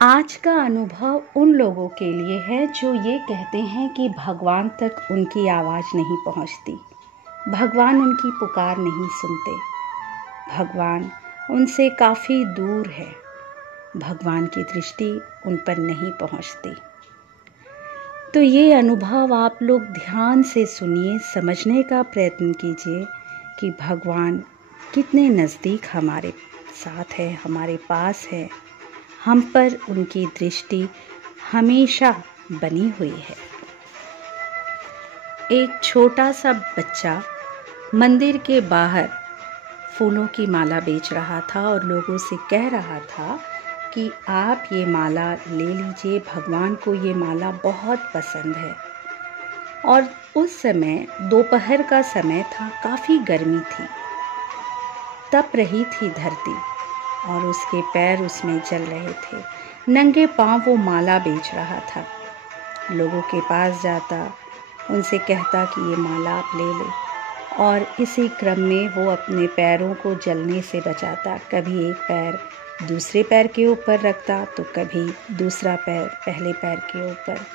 आज का अनुभव उन लोगों के लिए है जो ये कहते हैं कि भगवान तक उनकी आवाज़ नहीं पहुंचती, भगवान उनकी पुकार नहीं सुनते, भगवान उनसे काफ़ी दूर है, भगवान की दृष्टि उन पर नहीं पहुंचती। तो ये अनुभव आप लोग ध्यान से सुनिए, समझने का प्रयत्न कीजिए कि भगवान कितने नज़दीक हमारे साथ है, हमारे पास है, हम पर उनकी दृष्टि हमेशा बनी हुई है। एक छोटा सा बच्चा मंदिर के बाहर फूलों की माला बेच रहा था और लोगों से कह रहा था कि आप ये माला ले लीजिए, भगवान को ये माला बहुत पसंद है। और उस समय दोपहर का समय था, काफ़ी गर्मी थी, तप रही थी धरती और उसके पैर उसमें जल रहे थे। नंगे पांव वो माला बेच रहा था। लोगों के पास जाता, उनसे कहता कि ये माला आप ले ले, और इसी क्रम में वो अपने पैरों को जलने से बचाता। कभी एक पैर दूसरे पैर के ऊपर रखता तो कभी दूसरा पैर पहले पैर के ऊपर,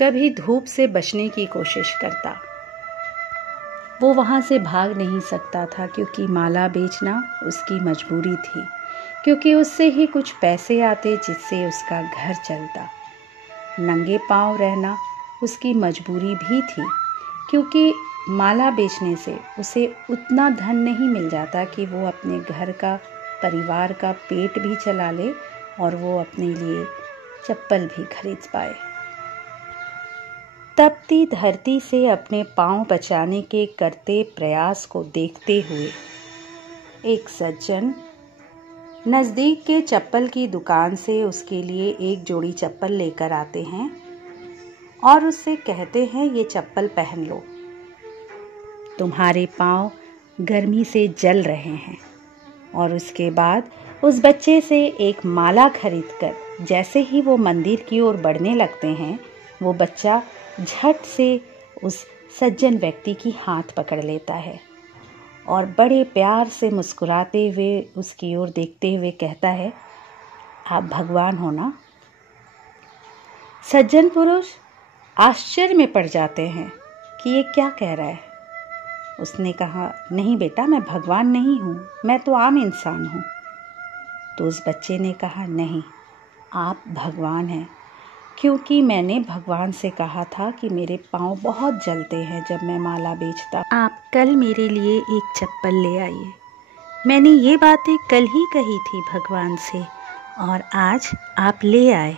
कभी धूप से बचने की कोशिश करता। वो वहाँ से भाग नहीं सकता था क्योंकि माला बेचना उसकी मजबूरी थी, क्योंकि उससे ही कुछ पैसे आते जिससे उसका घर चलता। नंगे पांव रहना उसकी मजबूरी भी थी, क्योंकि माला बेचने से उसे उतना धन नहीं मिल जाता कि वो अपने घर का, परिवार का पेट भी चला ले और वो अपने लिए चप्पल भी खरीद पाए। तपती धरती से अपने पांव बचाने के करते प्रयास को देखते हुए एक सज्जन नज़दीक के चप्पल की दुकान से उसके लिए एक जोड़ी चप्पल लेकर आते हैं और उससे कहते हैं, ये चप्पल पहन लो, तुम्हारे पांव गर्मी से जल रहे हैं। और उसके बाद उस बच्चे से एक माला खरीदकर जैसे ही वो मंदिर की ओर बढ़ने लगते हैं, वो बच्चा झट से उस सज्जन व्यक्ति की हाथ पकड़ लेता है और बड़े प्यार से मुस्कुराते हुए उसकी ओर देखते हुए कहता है, आप भगवान हो ना? सज्जन पुरुष आश्चर्य में पड़ जाते हैं कि ये क्या कह रहा है। उसने कहा, नहीं बेटा, मैं भगवान नहीं हूँ, मैं तो आम इंसान हूँ। तो उस बच्चे ने कहा, नहीं, आप भगवान हैं, क्योंकि मैंने भगवान से कहा था कि मेरे पाँव बहुत जलते हैं जब मैं माला बेचता। आप कल मेरे लिए एक चप्पल ले आइए। मैंने ये बातें कल ही कही थी भगवान से और आज आप ले आए,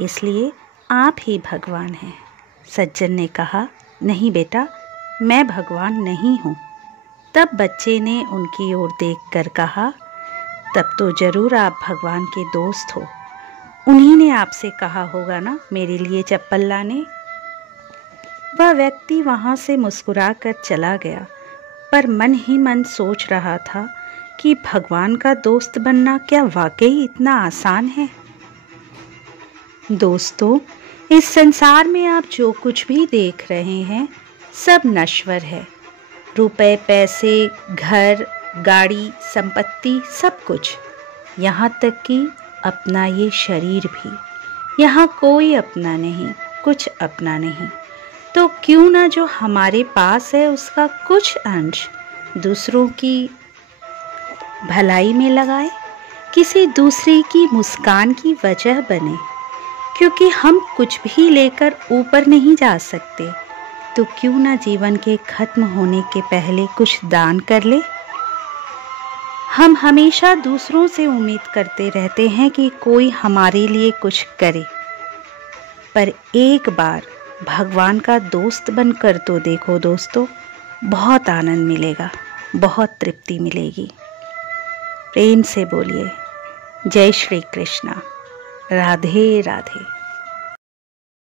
इसलिए आप ही भगवान हैं। सज्जन ने कहा, नहीं बेटा, मैं भगवान नहीं हूँ। तब बच्चे ने उनकी ओर देखकर कहा, तब तो जरूर आप भगवान के दोस्त हो, उन्हीं ने आपसे कहा होगा ना मेरे लिए चप्पल लाने। वह व्यक्ति वहाँ से मुस्कुराकर चला गया, पर मन ही मन सोच रहा था कि भगवान का दोस्त बनना क्या वाकई इतना आसान है? दोस्तों, इस संसार में आप जो कुछ भी देख रहे हैं सब नश्वर है। रुपए, पैसे, घर, गाड़ी, संपत्ति, सब कुछ, यहाँ तक कि अपना ये शरीर भी। यहाँ कोई अपना नहीं, कुछ अपना नहीं। तो क्यों ना जो हमारे पास है उसका कुछ अंश दूसरों की भलाई में लगाए, किसी दूसरे की मुस्कान की वजह बने। क्योंकि हम कुछ भी लेकर ऊपर नहीं जा सकते, तो क्यों ना जीवन के खत्म होने के पहले कुछ दान कर ले। हम हमेशा दूसरों से उम्मीद करते रहते हैं कि कोई हमारे लिए कुछ करे, पर एक बार भगवान का दोस्त बनकर तो देखो दोस्तों, बहुत आनंद मिलेगा, बहुत तृप्ति मिलेगी। प्रेम से बोलिए, जय श्री कृष्णा, राधे राधे।